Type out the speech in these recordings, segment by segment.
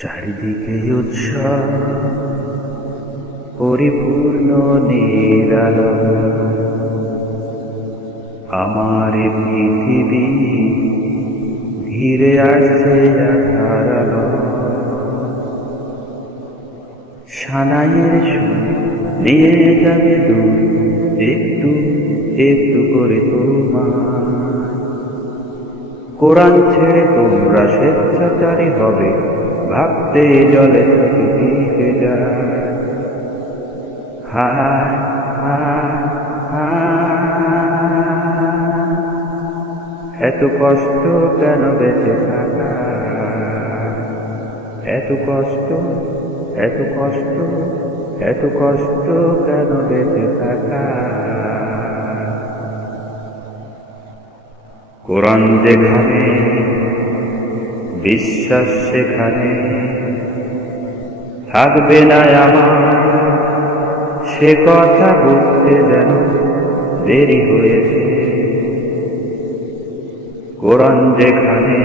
চারিদিকে উৎসব পরিপূর্ণ নিরালো, আমার পৃথিবী ঘিরে আসছে আধার আলো। সানাইয়ের সুর নিয়ে যাবে দূর, একটু একটু করে তোমার। কোরআন ছেড়ে তোমরা স্বেচ্ছাচারী হবে, ভাবতে জলে চোখ ভিজে যায়। হায় হায় হায়, এত কষ্ট কেন বেঁচে থাকা, এত কষ্ট এত কষ্ট এত কষ্ট কেন বেঁচে থাকা। কোরআন যেখানে, বিশ্বাস সেখানে, থাকবে না আমার সে কথা বুঝতে যেন দেরি হয়েছে। কোরআন যেখানে,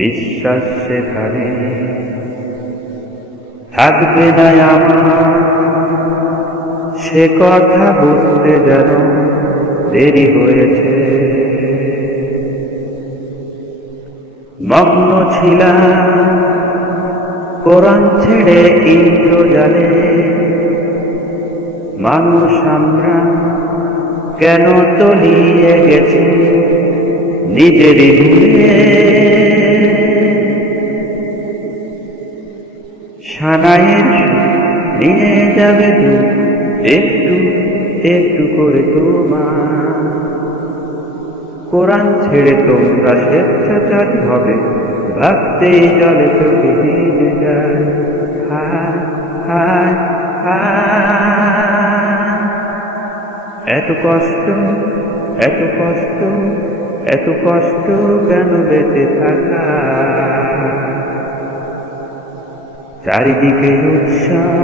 বিশ্বাস সেখানে, থাকবে না আমার সে কথা বুঝতে যেন দেরি হয়েছে। মগ্ন ছিলাম কোরআন ছেড়ে ইন্দ্রজালে, মানুষ আমরা কেন তলিয়ে গেছে নিজেরই ভুলে। সানাইয়ের নিয়ে যাবে দূর, একটু একটু করে তোমার। কোরআন ছেড়ে তোমরা স্বেচ্ছাচারী হবে, ভাবতেই জলে চোখে ভিজে যায়। হায় হায় হায়, এত কষ্ট এত কষ্ট এত কষ্ট কেন বেঁচে থাকা। চারিদিকে উৎসব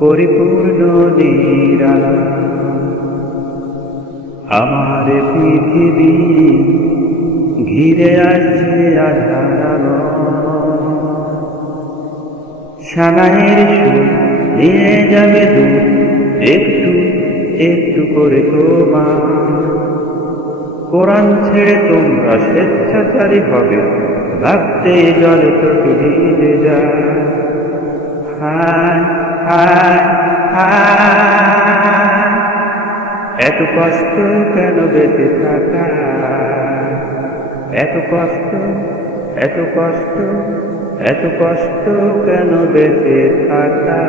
পরিপূর্ণ নিরালা, আমার পৃথিবী ঘিরে আসছে আধার আলো। সানাইয়ের সুর নিয়ে যাবে দূর, একটু একটু করে তোমার। কোরআন ছেড়ে তোমরা স্বেচ্ছাচারী হবে, ভাবতে জলে চোখে ভিজে যায়। হায় হায় হায়, এত কষ্ট কেন বেঁচে থাকা, এত কষ্ট এত কষ্ট এত কষ্ট কেন বেঁচে থাকা।